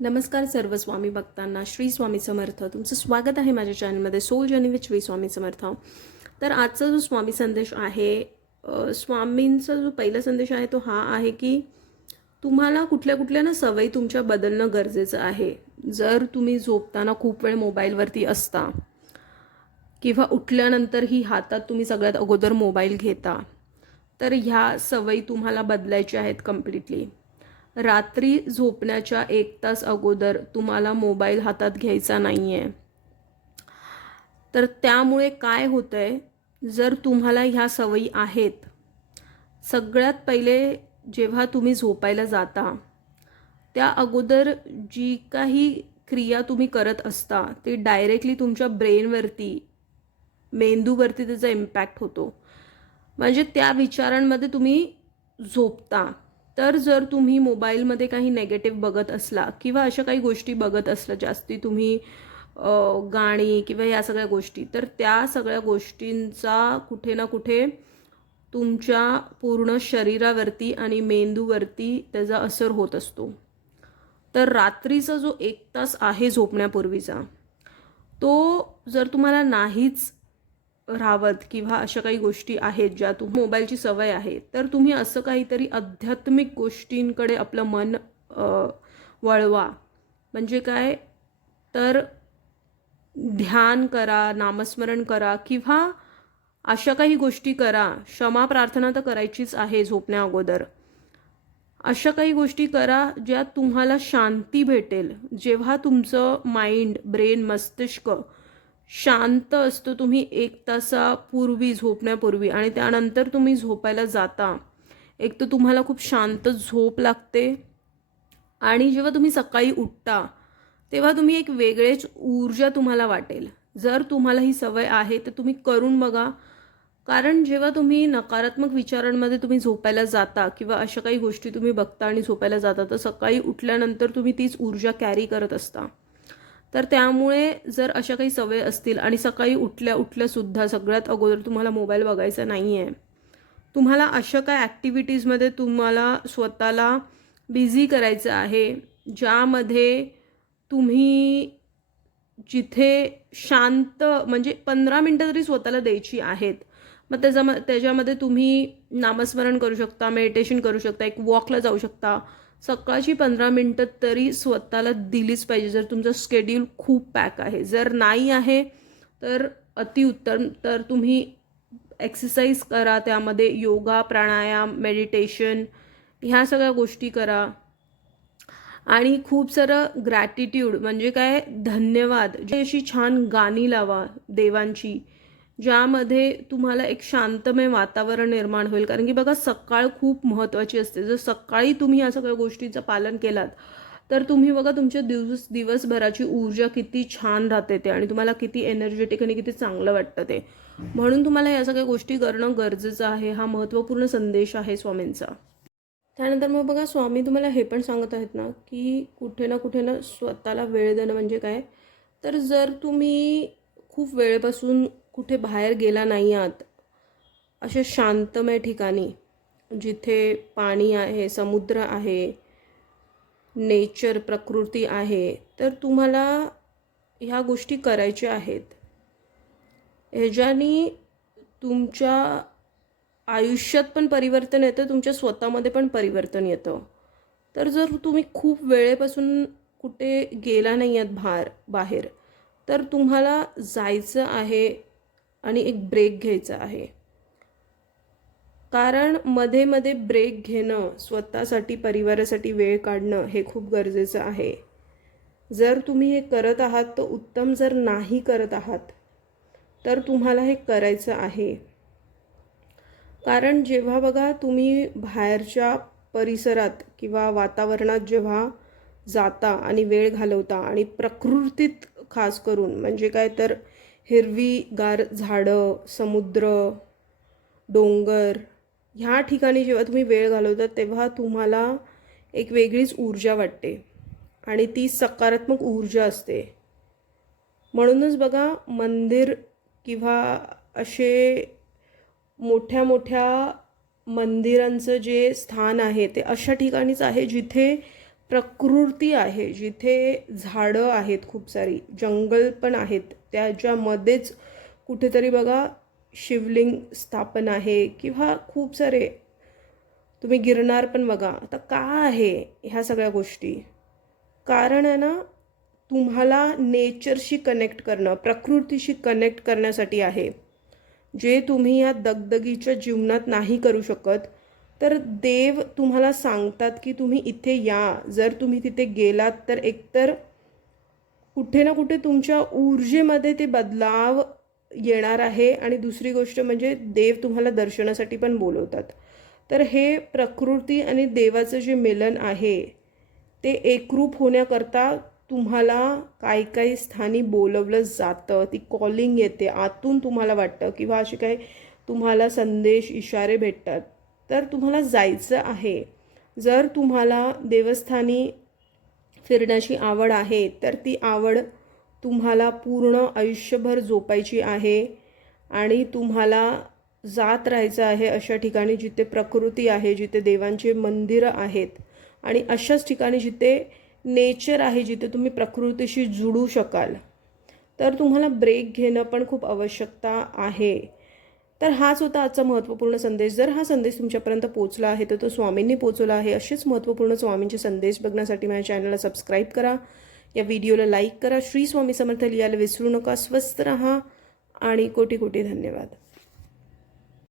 नमस्कार सर्व स्वामी भक्तांना. श्री स्वामी समर्थ. तुमचं स्वागत आहे माझ्या चॅनलमध्ये soul journey with Shri Swami Samarth. तर आजचा जो स्वामी संदेश आहे, स्वामींचा जो पहिला संदेश आहे तो हा आहे की तुम्हाला कुठल्या कुठल्या ना सवयी तुमच्या बदलणं गरजेचं आहे. जर तुम्ही झोपताना खूप वेळ मोबाईलवरती असता किंवा उठल्यानंतरही हातात तुम्ही सगळ्यात अगोदर मोबाईल घेता, तर ह्या सवयी तुम्हाला बदलायच्या आहेत कम्प्लिटली. रात्री झोपण्याच्या 1 तास अगोदर तुम्हाला मोबाईल हातात घ्यायचा नाही आहे. तर त्यामुळे काय होतं आहे, जर तुम्हाला ह्या सवयी आहेत, सगळ्यात पहिले जेव्हा तुम्ही झोपायला जाता त्या अगोदर जी काही क्रिया तुम्ही करत असता ती डायरेक्टली तुमच्या ब्रेनवरती, मेंदूवरती त्याचा इम्पॅक्ट होतो. म्हणजे त्या विचारांमध्ये तुम्ही झोपता. तर जर तुम्ही मोबाईलमध्ये काही नेगेटिव्ह बघत असला किंवा अशा काही गोष्टी बघत असल्या जास्ती, तुम्ही गाणी किंवा या सगळ्या गोष्टी, तर त्या सगळ्या गोष्टींचा कुठे ना कुठे तुमच्या पूर्ण शरीरावरती आणि मेंदूवरती त्याचा असर होत असतो. तर रात्रीचा जो 1 तास आहे झोपण्यापूर्वीचा, तो जर तुम्हाला नाहीच राहत किंवा अशा काही गोष्टी आहेत ज्या तुम्ही मोबाईलची सवय आहे, तर तुम्ही असं काहीतरी आध्यात्मिक गोष्टींकडे आपलं मन वळवा. म्हणजे काय, तर ध्यान करा, नामस्मरण करा किंवा अशा काही गोष्टी करा. क्षमा प्रार्थना तर करायचीच आहे झोपण्या अगोदर. अशा काही गोष्टी करा ज्या तुम्हाला शांती भेटेल. जेव्हा तुमचं माइंड, ब्रेन, मस्तिष्क शांत असतो, तुम्ही 1 तासापूर्वी झोपण्यापूर्वी आणि त्यानंतर तुम्ही झोपायला जाता, एक तर तुम्हाला खूप शांत झोप लागते आणि जेव्हा तुम्ही सकाळी उठता तेव्हा तुम्ही एक वेगळीच ऊर्जा तुम्हाला वाटेल. जर तुम्हाला ही सवय आहे तर तुम्ही करून बघा. कारण जेव्हा तुम्ही नकारात्मक विचारांमध्ये तुम्ही झोपायला जाता किंवा अशा काही गोष्टी तुम्ही बघता आणि झोपायला जाता, तर सकाळी उठल्यानंतर तुम्ही तीच ऊर्जा कॅरी करत असता. तर त्यामुळे जर अशा काही सवय असतील आणि सकाळी उठल्या उठल्यासुद्धा सगळ्यात अगोदर तुम्हाला मोबाईल बघायचा नाही आहे, तुम्हाला अशा काय ॲक्टिव्हिटीजमध्ये तुम्हाला स्वतःला बिझी करायचं आहे ज्यामध्ये तुम्ही, जिथे शांत, म्हणजे 15 मिनटं तरी स्वतःला द्यायची आहेत. मग त्याच्यामध्ये तुम्ही नामस्मरण करू शकता, मेडिटेशन करू शकता, एक वॉकला जाऊ शकता. सकाळची 15 मिनटं तरी स्वतःला दिलीच पाहिजे जर तुमचं शेड्यूल खूप पॅक आहे. जर नाही आहे तर अतिउत्तम. तर तुम्ही एक्सरसाइज करा, त्यामध्ये योगा, प्राणायाम, मेडिटेशन ह्या सगळ्या गोष्टी करा. आणि खूप सारं ग्रॅटिट्यूड, म्हणजे काय, धन्यवाद, जी अशी छान गाणी लावा देवांची, ज्यामध्ये तुम्हाला एक शांतमय वातावरण निर्माण होईल. कारण की बघा, सकाळ खूप महत्त्वाची असते. जर सकाळी तुम्ही या सगळ्या गोष्टींचं पालन केलात तर तुम्ही बघा तुमच्या दिवसभराची ऊर्जा किती छान राहते ते, आणि तुम्हाला किती एनर्जेटिक आणि किती चांगलं वाटतं ते. म्हणून तुम्हाला या सगळ्या गोष्टी करणं गरजेचं आहे. हा महत्त्वपूर्ण संदेश आहे स्वामींचा. त्यानंतर मग बघा, स्वामी तुम्हाला हे पण सांगत आहेत ना की कुठे ना स्वतःला वेळ देणं म्हणजे काय, तर जर तुम्ही खूप वेळेपासून कुठे बाहेर गेला नाही आहात, अशा शांतमय ठिकाणी जिथे पाणी आहे, समुद्र आहे, नेचर, प्रकृती आहे, तर तुम्हाला ह्या गोष्टी करायच्या आहेत. ह्याच्यानी तुमच्या आयुष्यात पण परिवर्तन येतं, तुमच्या स्वतःमध्ये पण परिवर्तन येतं. तर जर तुम्ही खूप वेळेपासून कुठे गेला नाही आहात बाहेर, तर तुम्हाला जायचं आहे आणि एक ब्रेक घ्यायचा आहे. कारण मध्ये मध्ये ब्रेक घेणं, स्वतःसाठी, परिवारासाठी वेळ काढणं हे खूप गरजेचं आहे. जर तुम्ही हे करत आहात तर उत्तम, जर नाही करत आहात तर तुम्हाला हे करायचं आहे. कारण जेव्हा बघा तुम्ही बाहेरच्या परिसरात किंवा वातावरणात जेव्हा जाता आणि वेळ घालवता, आणि प्रकृतीत खास करून, म्हणजे काय, तर हिरवीगार झाडं, समुद्र, डोंगर ह्या ठिकाणी जेव्हा तुम्ही वेळ घालवता तेव्हा तुम्हाला एक वेगळीच ऊर्जा वाटते आणि ती सकारात्मक ऊर्जा असते. म्हणूनच बघा, मंदिर किंवा असे मोठ्या मोठ्या मंदिरांचं जे स्थान आहे ते अशा ठिकाणीच आहे जिथे प्रकृती आहे, जिथे झाडं आहेत, खूप सारी जंगल पण आहेत, त्याच्यामध्येच कुठेतरी बघा शिवलिंग स्थापन आहे किंवा खूप सारे, तुम्ही गिरनार पण बघा. आता का आहे ह्या सगळ्या गोष्टी? कारण आहे ना, तुम्हाला नेचरशी कनेक्ट करणं, प्रकृतीशी कनेक्ट करण्यासाठी आहे. जे तुम्ही या दगदगीच्या जीवनात नाही करू शकत, तर देव तुम्हाला सांगतात की तुम्ही इथे या. जर तुम्ही तिथे गेलात तर एकतर कुठे ना कुठे तुमच्या ऊर्जेमध्ये ते बदलाव येणार आहे, आणि दुसरी गोष्ट म्हणजे देव तुम्हाला दर्शनासाठी पण बोलवतात. तर हे प्रकृती आणि देवाचं जे मिलन आहे ते एकरूप होण्याकरता तुम्हाला काही काही स्थानी बोलवलं जातं. ती कॉलिंग येते आतून, तुम्हाला वाटतं किंवा असे काही तुम्हाला संदेश इशारे भेटतात, तर तुम्हाला जायचं आहे. जर तुम्हाला देवस्थानी फिरण्याची आवड आहे, तर ती आवड तुम्हाला पूर्ण आयुष्यभर जोपायची आहे आणि तुम्हाला जात राहायचं आहे अशा ठिकाणी जिथे प्रकृती आहे, जिथे देवांचे मंदिरं आहेत, आणि अशाच ठिकाणी जिथे नेचर आहे, जिथे तुम्ही प्रकृतीशी जुळू शकाल. तर तुम्हाला ब्रेक घेणं पण खूप आवश्यकता आहे. तर हाच होता आजचा महत्त्वपूर्ण संदेश. जर हा संदेश तुमच्यापर्यंत पोहोचला आहे तर तो स्वामींनी पोहोचवला आहे. असेच महत्त्वपूर्ण स्वामींचे संदेश बघण्यासाठी माझ्या चॅनलला सबस्क्राईब करा, या व्हिडिओला लाईक करा. श्री स्वामी समर्थ लिहायला विसरू नका. स्वस्थ रहा आणि कोटी कोटी धन्यवाद.